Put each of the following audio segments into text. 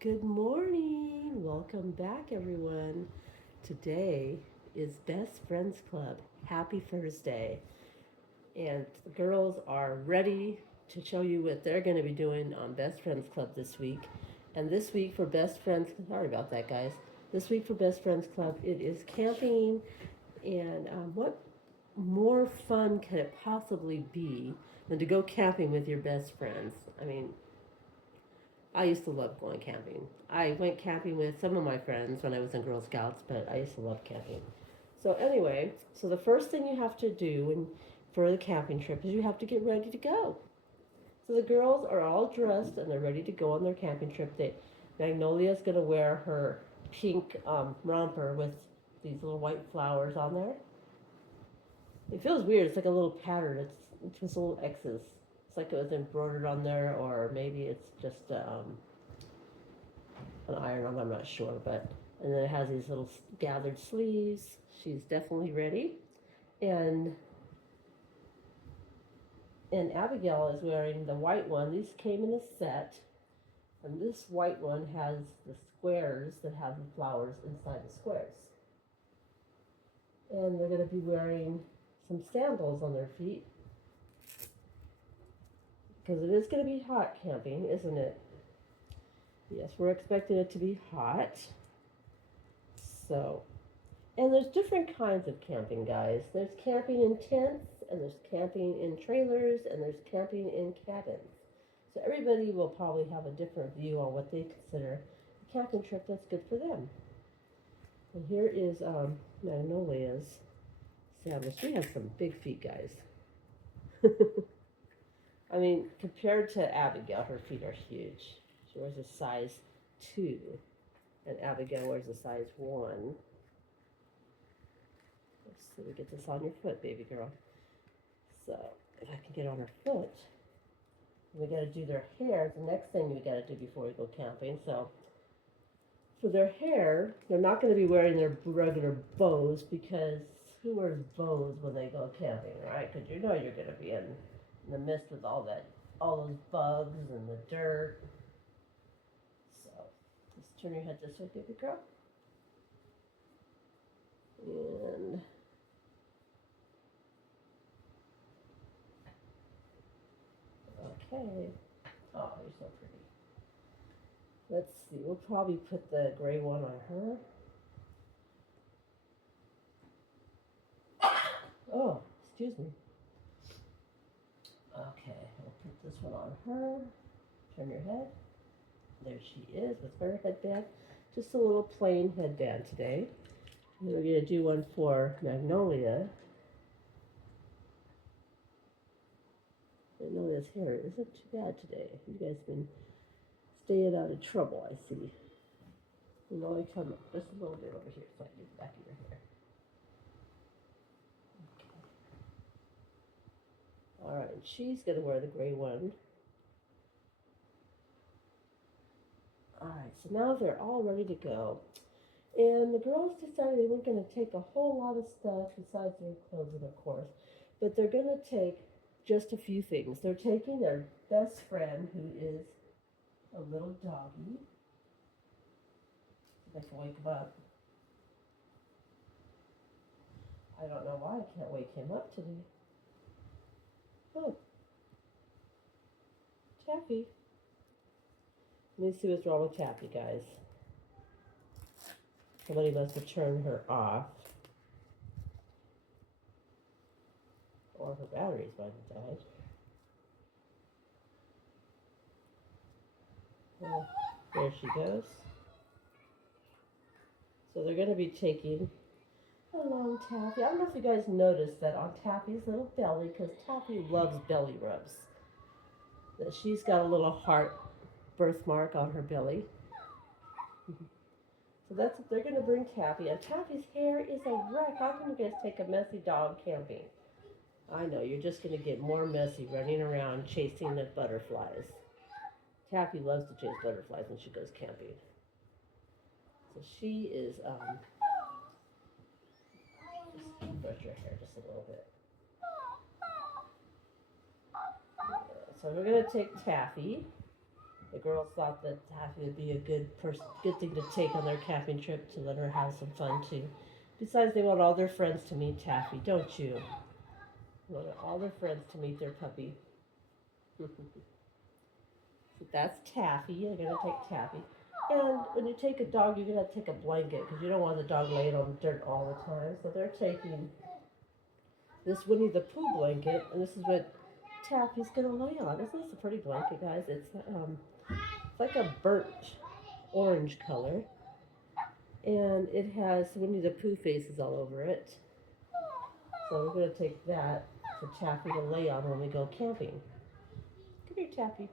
Good morning. Welcome back, everyone. Today is Best Friends Club. Happy Thursday. And the girls are ready to show you what they're going to be doing on Best Friends Club this week. And this week for Best Friends, sorry about that, guys. This week for Best Friends Club, it is camping. And what more fun can it possibly be than to go camping with your best friends? I mean, I used to love going camping. I went camping with some of my friends when I was in Girl Scouts, but I used to love camping. So anyway, so the first thing you have to do for the camping trip is you have to get ready to go. So the girls are all dressed and they're ready to go on their camping trip. Magnolia's gonna wear her pink romper with these little white flowers on there. It feels weird. It's like a little pattern. It's just little X's. It's like it was embroidered on there, or maybe it's just an iron on. I'm not sure, but and then it has these little gathered sleeves. She's definitely ready, and and Abigail is wearing the white one. These came in a set, and this white one has the squares that have the flowers inside the squares. And they're going to be wearing some sandals on their feet because it is going to be hot camping, isn't it? Yes, we're expecting it to be hot. So, and there's different kinds of camping, guys. There's camping in tents, and there's camping in trailers, and there's camping in cabins. So everybody will probably have a different view on what they consider a camping trip that's good for them. And here is Magnolia's sandals. She has some big feet, guys. I mean, compared to Abigail, her feet are huge. She wears a size 2, and Abigail wears a size 1. Let's see, we get this on your foot, baby girl. So, if I can get on her foot, we got to do their hair. The next thing we got to do before we go camping. So, for their hair, they're not going to be wearing their regular bows because who wears bows when they go camping, right? Because you know you're going to be in the midst with all those bugs and the dirt. So, just turn your head this way, baby girl. And okay. Oh, you're so pretty. Let's see. We'll probably put the gray one on her. Oh, excuse me. Okay, we'll put this one on her. Turn your head. There she is with her headband. Just a little plain headband today. And we're going to do one for Magnolia. Magnolia's hair isn't too bad today. You guys been staying out of trouble, I see. You know, I come just a little bit over here so I can get the back of your hair. Okay. All right, she's going to wear the gray one. All right, so now they're all ready to go. And the girls decided they weren't going to take a whole lot of stuff besides their clothing, of course. But they're going to take just a few things. They're taking their best friend, who is a little doggy. If I can wake him up. I don't know why I can't wake him up today. Oh, Taffy. Let me see what's wrong with Taffy, guys. Somebody must have turned her off. Or her batteries might have died. Well, there she goes. So they're going to be taking, hello, Taffy. I don't know if you guys noticed that on Taffy's little belly, because Taffy loves belly rubs, that she's got a little heart birthmark on her belly. So that's what they're going to bring Taffy. And Taffy's hair is a wreck. How can you guys take a messy dog camping? I know, you're just going to get more messy running around chasing the butterflies. Taffy loves to chase butterflies when she goes camping. So she is, just brush your hair just a little bit. Yeah, so we're going to take Taffy. The girls thought that Taffy would be a good thing to take on their camping trip to let her have some fun too. Besides, they want all their friends to meet Taffy, don't you? They want all their friends to meet their puppy. So that's Taffy. You're gonna take Taffy. And when you take a dog, you're gonna take a blanket because you don't want the dog laying on the dirt all the time. So they're taking this Winnie the Pooh blanket, and this is what Taffy's gonna lay on. Isn't this a pretty blanket, guys? It's like a burnt orange color, and it has Winnie the Pooh faces all over it. So we're gonna take that for Taffy to lay on when we go camping. Come here, Taffy.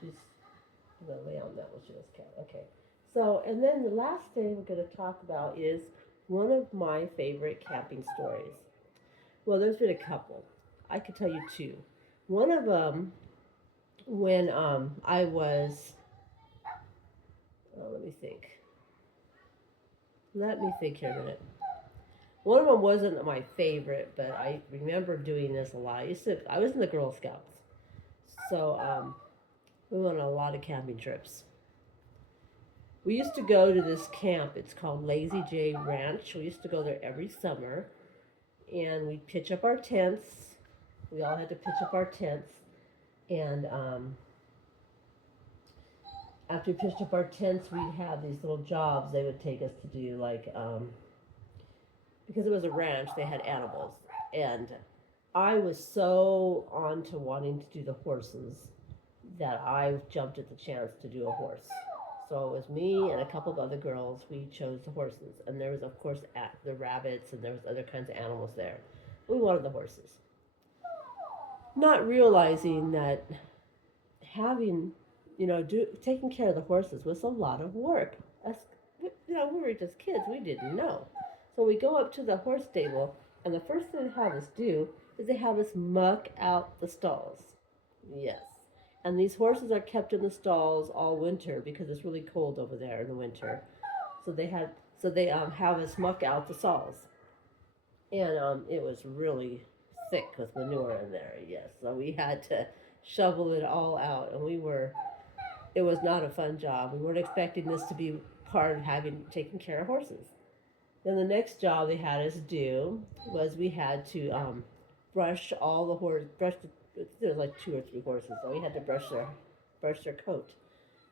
She's gonna lay on that when she was cat. Okay. So, and then the last thing we're gonna talk about is one of my favorite camping stories. Well, there's been a couple. I could tell you two. One of them, when I was, let me think. Let me think here a minute. One of them wasn't my favorite, but I remember doing this a lot. I was in the Girl Scouts, so we went on a lot of camping trips. We used to go to this camp. It's called Lazy J Ranch. We used to go there every summer, and we'd pitch up our tents. We all had to pitch up our tents, and after we pitched up our tents, we'd have these little jobs they would take us to do, like because it was a ranch, they had animals, and I was so on to wanting to do the horses that I jumped at the chance to do a horse. So it was me and a couple of other girls. We chose the horses, and there was, of course, the rabbits, and there was other kinds of animals there. We wanted the horses, not realizing that having, taking care of the horses was a lot of work. Us, we were just kids. We didn't know. So we go up to the horse stable, and the first thing they have us do is they have us muck out the stalls. Yes. And these horses are kept in the stalls all winter because it's really cold over there in the winter. So they have us muck out the stalls, and it was really thick with manure in there. Yes, so we had to shovel it all out, and it was not a fun job. We weren't expecting this to be part of taking care of horses. Then the next job they had us do was we had to brush all the there was like 2 or 3 horses, so we had to brush their coat.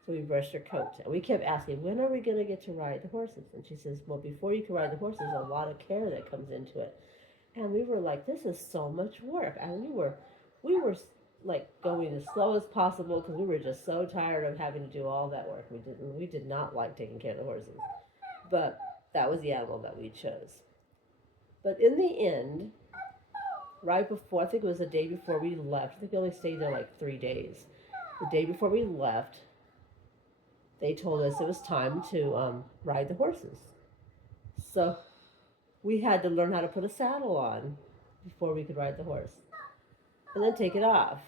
So we brushed their coat, and we kept asking, when are we going to get to ride the horses? And she says, well, before you can ride the horses, there's a lot of care that comes into it. And we were like, this is so much work. And we were like going as slow as possible because we were just so tired of having to do all that work. We did not like taking care of the horses, but that was the animal that we chose. But in the end, right before, I think it was the day before we left, I think we only stayed there like 3 days. The day before we left, they told us it was time to ride the horses. So we had to learn how to put a saddle on before we could ride the horse, and then take it off.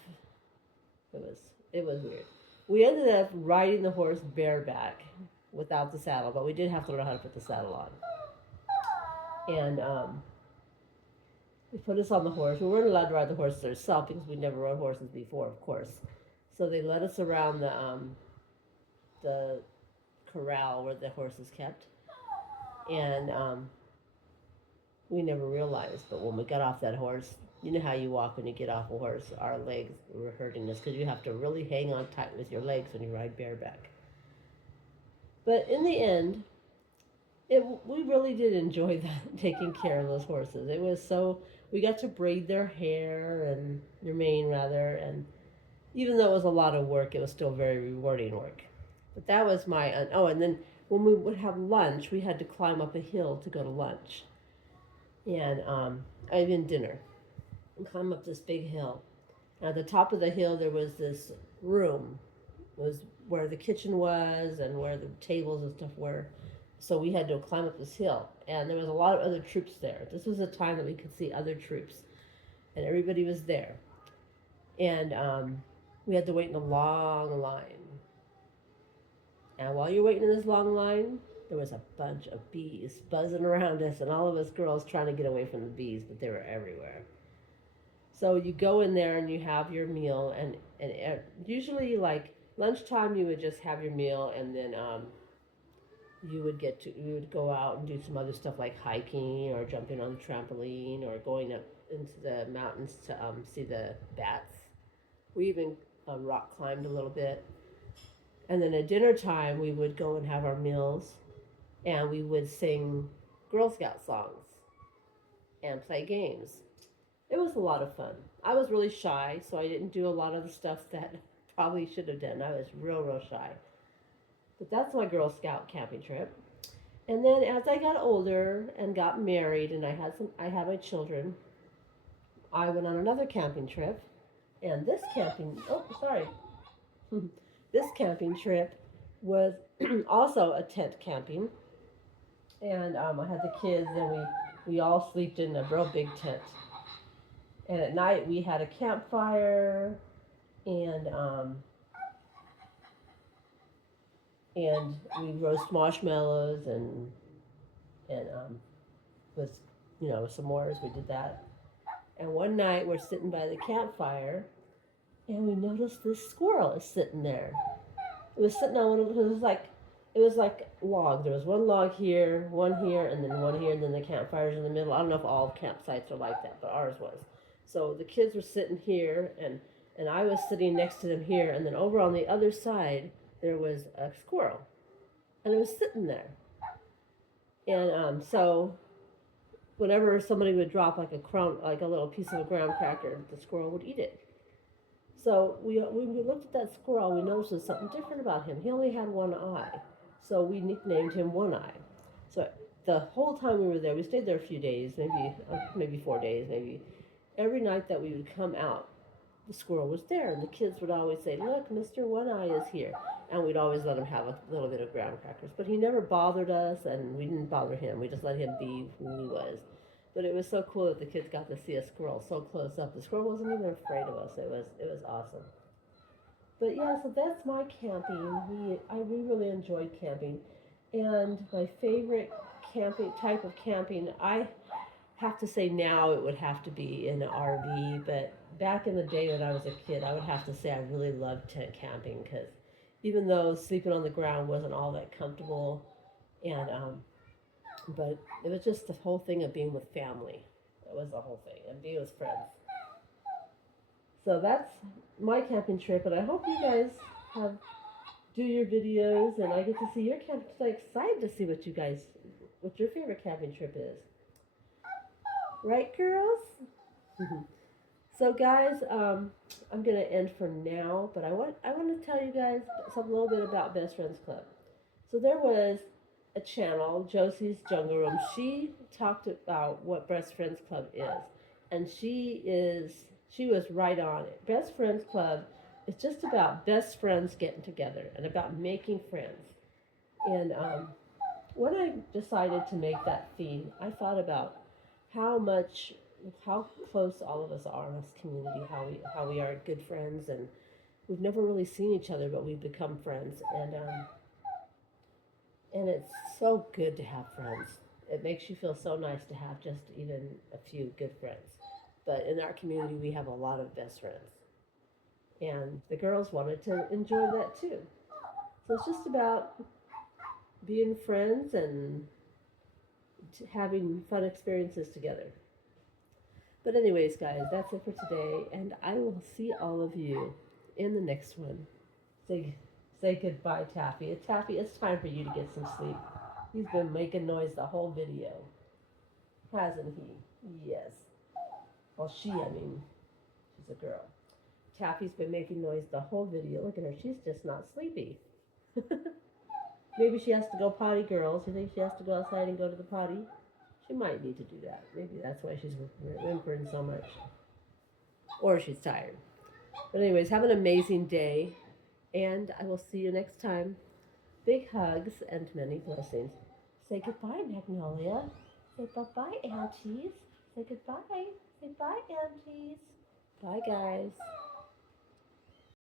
It was weird. We ended up riding the horse bareback without the saddle, but we did have to learn how to put the saddle on. And they put us on the horse. We weren't allowed to ride the horses ourselves because we never rode horses before, of course. So they led us around the corral where the horses kept, and we never realized. But when we got off that horse, you know how you walk when you get off a horse. Our legs were hurting us because you have to really hang on tight with your legs when you ride bareback. But in the end, we really did enjoy that, taking care of those horses. It was we got to braid their hair and their mane rather, and even though it was a lot of work, it was still very rewarding work. But that was and then when we would have lunch, we had to climb up a hill to go to lunch. And even dinner. And climb up this big hill. And at the top of the hill, there was this room. It was where the kitchen was and where the tables and stuff were. So we had to climb up this hill. And there was a lot of other troops there. This was a time that we could see other troops. And everybody was there. And we had to wait in a long line. And while you're waiting in this long line, there was a bunch of bees buzzing around us, and all of us girls trying to get away from the bees, but they were everywhere. So you go in there and you have your meal, and usually like lunchtime you would just have your meal, and then you would go out and do some other stuff like hiking or jumping on the trampoline or going up into the mountains to see the bats. We even rock climbed a little bit, and then at dinner time we would go and have our meals, and we would sing Girl Scout songs and play games. It was a lot of fun. I was really shy, so I didn't do a lot of the stuff that probably should have done. I was real shy. But that's my Girl Scout camping trip. And then as I got older and got married and I had my children, I went on another camping trip. And this camping oh sorry. This camping trip was also a tent camping. And I had the kids and we all slept in a real big tent. And at night we had a campfire and and we roast marshmallows and with with s'mores. We did that. And one night we're sitting by the campfire, and we noticed this squirrel is sitting there. It was sitting on one of it was like logs. There was one log here, one here, and then one here, and then the campfire's in the middle. I don't know if all campsites are like that, but ours was. So the kids were sitting here, and I was sitting next to them here, and then over on the other side there was a squirrel, and it was sitting there. And so whenever somebody would drop like a crumb, like a little piece of a graham cracker, the squirrel would eat it. So when we looked at that squirrel, we noticed there was something different about him. He only had one eye, so we nicknamed him One Eye. So the whole time we were there, we stayed there a few days, maybe 4 days, maybe. Every night that we would come out, the squirrel was there, and the kids would always say, "Look, Mr. One Eye is here," and we'd always let him have a little bit of graham crackers. But he never bothered us, and we didn't bother him. We just let him be who he was. But it was so cool that the kids got to see a squirrel so close up. The squirrel wasn't even afraid of us. It was awesome. But yeah, so that's my camping. We really enjoyed camping, and my favorite camping type of camping, I have to say now it would have to be in an RV. But back in the day when I was a kid, I would have to say I really loved tent camping because even though sleeping on the ground wasn't all that comfortable, and but it was just the whole thing of being with family. That was the whole thing, and being with friends. So that's my camping trip, and I hope you guys have do your videos, and I get to see your camp. I'm so excited to see what your favorite camping trip is. Right, girls? So, guys, I'm gonna end for now, but I want to tell you guys a little bit about Best Friends Club. So there was a channel, Josie's Jungle Room. She talked about what Best Friends Club is, and she was right on it. Best Friends Club is just about best friends getting together and about making friends. And when I decided to make that theme, I thought about how close all of us are in this community, how we are good friends, and we've never really seen each other, but we've become friends, and it's so good to have friends. It makes you feel so nice to have just even a few good friends. But in our community, we have a lot of best friends, and the girls wanted to enjoy that too. So it's just about being friends and having fun experiences together. But anyways, guys, that's it for today, and I will see all of you in the next one. Say goodbye, Taffy. Taffy, it's time for you to get some sleep. He's been making noise the whole video, hasn't he? Yes. Well, she's a girl. Taffy's been making noise the whole video. Look at her. She's just not sleepy. Maybe she has to go potty, girls. You think she has to go outside and go to the potty? She might need to do that. Maybe that's why she's whimpering so much. Or she's tired. But anyways, have an amazing day. And I will see you next time. Big hugs and many blessings. Say goodbye, Magnolia. Say bye-bye, aunties. Say goodbye. Say bye, aunties. Bye, guys.